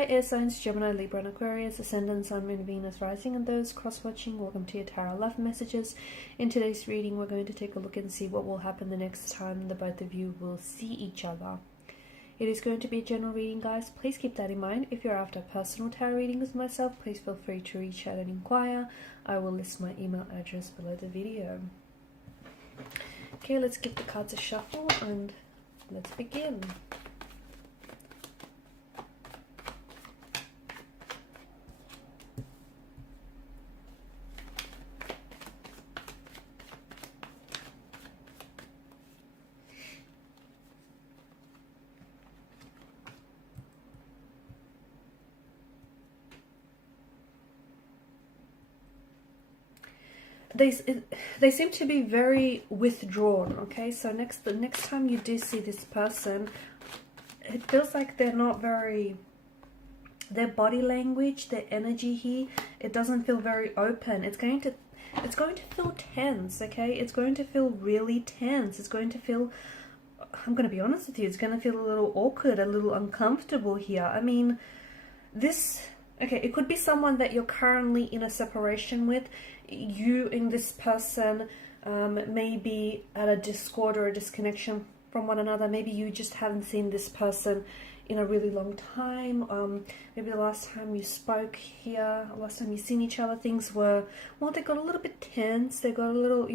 Hi air signs, Gemini, Libra and Aquarius, Ascendant, Sun, Moon, Venus, Rising, and those cross-watching. Welcome to your Tarot Love Messages. In today's reading, we're going to take a look and see what will happen the next time the both of you will see each other. It is going to be a general reading, guys. Please keep that in mind. If you're after personal tarot readings with myself, please feel free to reach out and inquire. I will list my email address below the video. Okay, let's give the cards a shuffle and let's begin. They seem to be very withdrawn. Okay, so the next time you do see this person, it feels like they're not very, their body language, their energy here, it doesn't feel very open. It's going to feel tense. Okay, it's going to feel really tense. It's going to feel, I'm going to be honest with you, it's going to feel a little awkward, a little uncomfortable here. I mean, okay, it could be someone that you're currently in a separation with. You and this person may be at a discord or a disconnection from one another. Maybe you just haven't seen this person in a really long time. Maybe the last time you spoke here, last time you've seen each other, things were, well, they got a little bit tense. They got a little,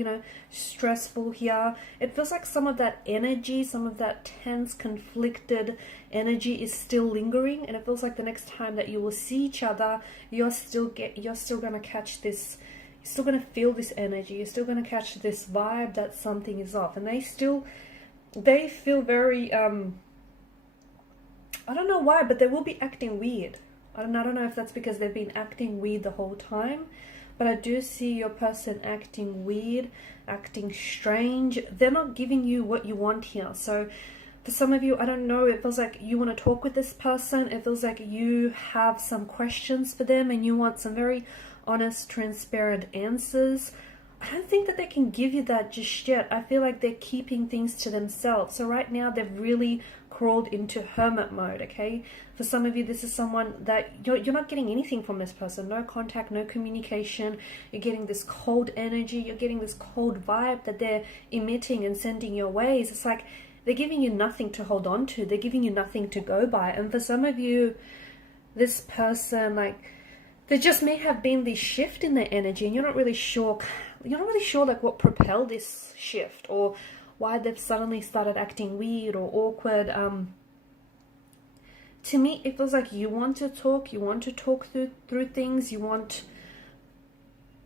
stressful here. It feels like some of that energy, some of that tense, conflicted energy is still lingering. And it feels like the next time that you will see each other, you're still going to catch this. You're still going to feel this energy. You're still going to catch this vibe that something is off. And they feel very, I don't know why, but they will be acting weird. I don't know if that's because they've been acting weird the whole time, but I do see your person acting weird, acting strange. They're not giving you what you want here. So for some of you, I don't know, it feels like you want to talk with this person. It feels like you have some questions for them and you want some very honest, transparent answers. I don't think that they can give you that just yet. I feel like they're keeping things to themselves. So right now they've really crawled into hermit mode. Okay, for some of you, this is someone that you're not getting anything from this person. No contact, no communication. You're getting this cold energy. You're getting this cold vibe that they're emitting and sending your ways. It's like they're giving you nothing to hold on to. They're giving you nothing to go by. And for some of you, this person, like, there just may have been this shift in their energy and you're not really sure like what propelled this shift or why they've suddenly started acting weird or awkward. To me, it feels like you want to talk through things. You want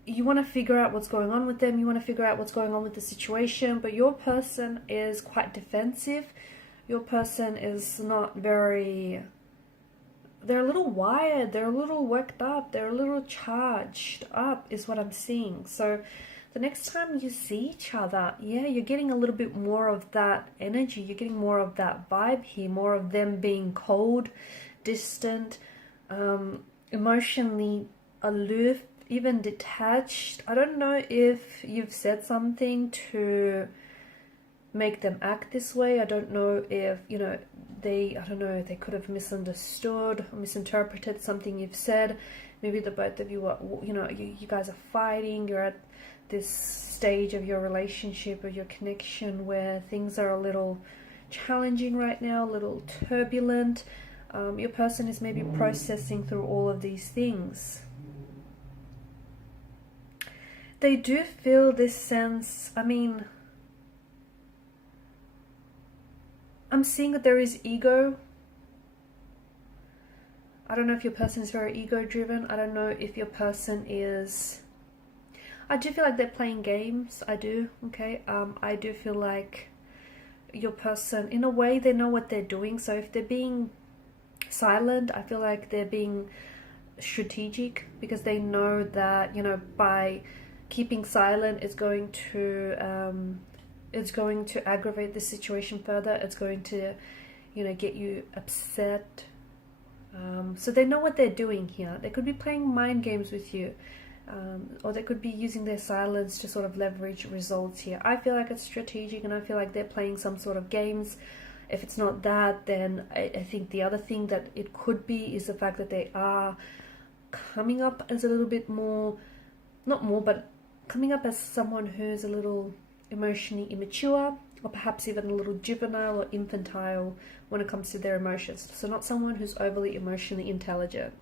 to figure out what's going on with them. You want to figure out what's going on with the situation, but your person is quite defensive. Your person is not very, they're a little wired, they're a little worked up, they're a little charged up is what I'm seeing. So the next time you see each other, yeah, you're getting a little bit more of that energy. You're getting more of that vibe here, more of them being cold, distant, emotionally aloof, even detached. I don't know if you've said something to make them act this way. I don't know if, they could have misunderstood or misinterpreted something you've said. Maybe the both of you are, you guys are fighting. You're at this stage of your relationship or your connection where things are a little challenging right now, a little turbulent. Your person is maybe processing through all of these things. They do feel this sense, I'm seeing that there is ego. I don't know if your person is very ego driven. I don't know if your person is, I do feel like they're playing games. I do, okay. I do feel like your person, in a way, they know what they're doing. So if they're being silent, I feel like they're being strategic because they know that, by keeping silent, it's going to aggravate the situation further. It's going to, get you upset. So they know what they're doing here. They could be playing mind games with you. Or they could be using their silence to sort of leverage results here. I feel like it's strategic and I feel like they're playing some sort of games If it's not that, then I think the other thing that it could be is the fact that they are coming up as a little bit more, not more, but coming up as someone who's a little emotionally immature, or perhaps even a little juvenile or infantile when it comes to their emotions. So not someone who's overly emotionally intelligent.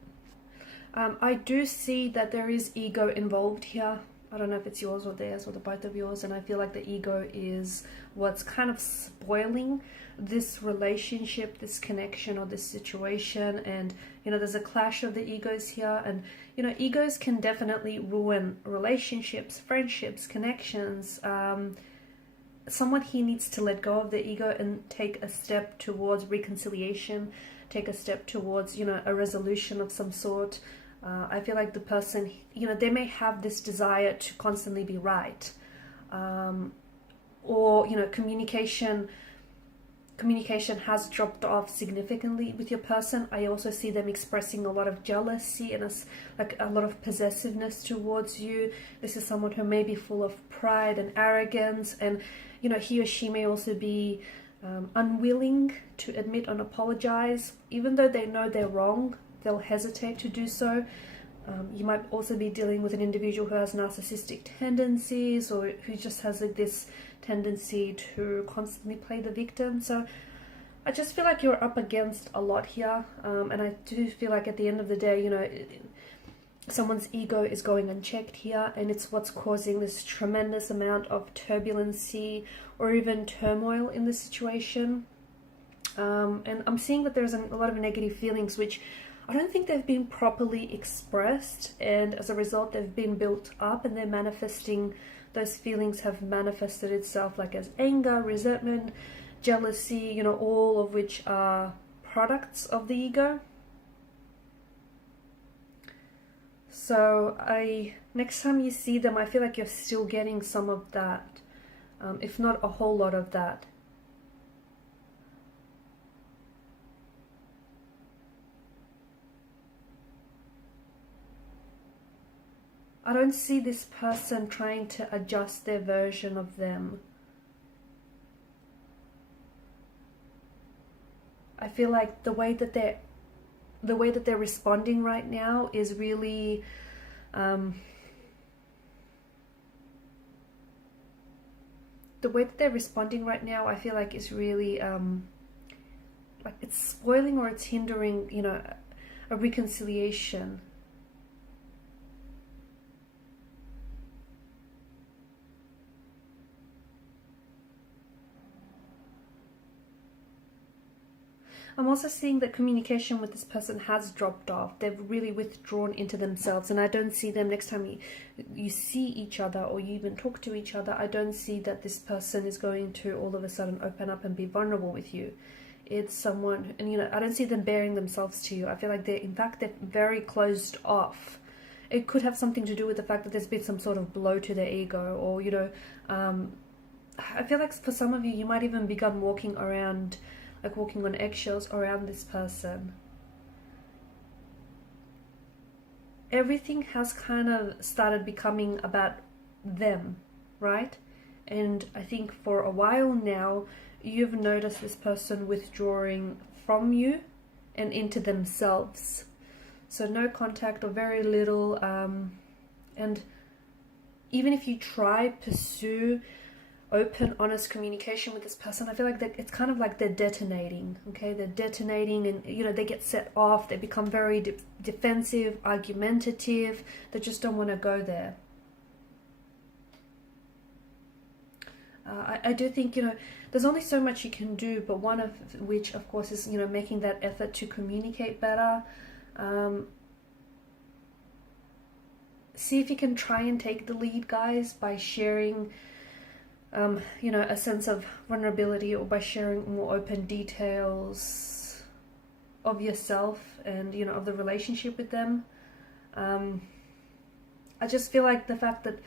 I do see that there is ego involved here. I don't know if it's yours or theirs or the both of yours, and I feel like the ego is what's kind of spoiling this relationship, this connection, or this situation. And there's a clash of the egos here, and egos can definitely ruin relationships, friendships, connections. Someone here needs to let go of the ego and take a step towards reconciliation, take a step towards a resolution of some sort. I feel like the person, they may have this desire to constantly be right, or communication has dropped off significantly with your person. I also see them expressing a lot of jealousy and a lot of possessiveness towards you. This is someone who may be full of pride and arrogance, and he or she may also be unwilling to admit and apologize. Even though they know they're wrong, they'll hesitate to do so. You might also be dealing with an individual who has narcissistic tendencies, or who just has this tendency to constantly play the victim. So I just feel like you're up against a lot here, and I do feel like at the end of the day, someone's ego is going unchecked here, and it's what's causing this tremendous amount of turbulency or even turmoil in the situation. And I'm seeing that there's a lot of negative feelings which I don't think they've been properly expressed, and as a result they've been built up, and they're manifesting, those feelings have manifested itself like as anger, resentment, jealousy, all of which are products of the ego. So next time you see them, I feel like you're still getting some of that, if not a whole lot of that. I don't see this person trying to adjust their version of them. I feel like the way that they're responding right now is really the way that they're responding right now, I feel like is really like it's spoiling or it's hindering, a reconciliation. I'm also seeing that communication with this person has dropped off. They've really withdrawn into themselves, and I don't see them next time you see each other or you even talk to each other. I don't see that this person is going to all of a sudden open up and be vulnerable with you. It's someone, and I don't see them bearing themselves to you. I feel like they're very closed off. It could have something to do with the fact that there's been some sort of blow to their ego, or I feel like for some of you, you might even begin walking around, like walking on eggshells around this person. Everything has kind of started becoming about them, right? And I think for a while now, you've noticed this person withdrawing from you and into themselves. So no contact or very little, and even if you pursue open, honest communication with this person, I feel like it's kind of like they're detonating, okay? They're detonating, and they get set off, they become very defensive, argumentative, they just don't want to go there. I do think, there's only so much you can do, but one of which, of course, is, making that effort to communicate better. See if you can try and take the lead, guys, by sharing a sense of vulnerability, or by sharing more open details of yourself and, of the relationship with them. I just feel like the fact that,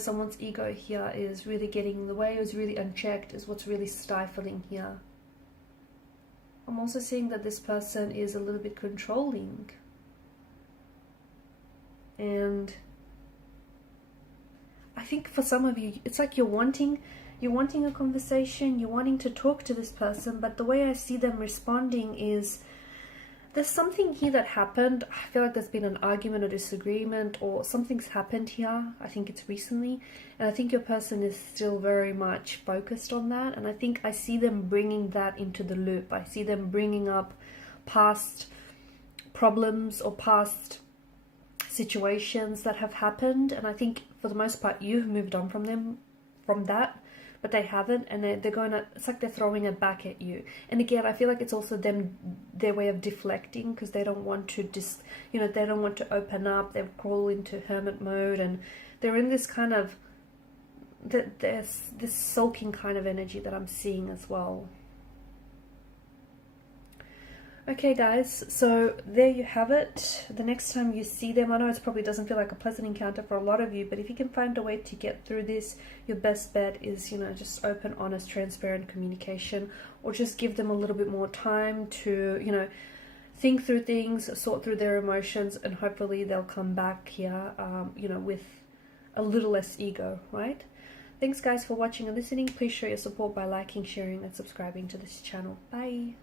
someone's ego here is really getting in the way, is really unchecked, is what's really stifling here. I'm also seeing that this person is a little bit controlling. And I think for some of you, it's like you're wanting You're wanting a conversation, you're wanting to talk to this person, but the way I see them responding is there's something here that happened. I feel like there's been an argument or disagreement, or something's happened here. I think it's recently, and I think your person is still very much focused on that, and I think I see them bringing that into the loop. I see them bringing up past problems or past situations that have happened, and I think for the most part you've moved on from that, but they haven't, and they're going to, it's like they're throwing it back at you. And again, I feel like it's also their way of deflecting, because they don't want to they don't want to open up. They crawl into hermit mode, and they're in this kind of there's this sulking kind of energy that I'm seeing as well. Okay guys, so there you have it. The next time you see them, I know it probably doesn't feel like a pleasant encounter for a lot of you, but if you can find a way to get through this, your best bet is, just open, honest, transparent communication, or just give them a little bit more time to, think through things, sort through their emotions, and hopefully they'll come back here, with a little less ego, right? Thanks guys for watching and listening. Please show your support by liking, sharing, and subscribing to this channel. Bye!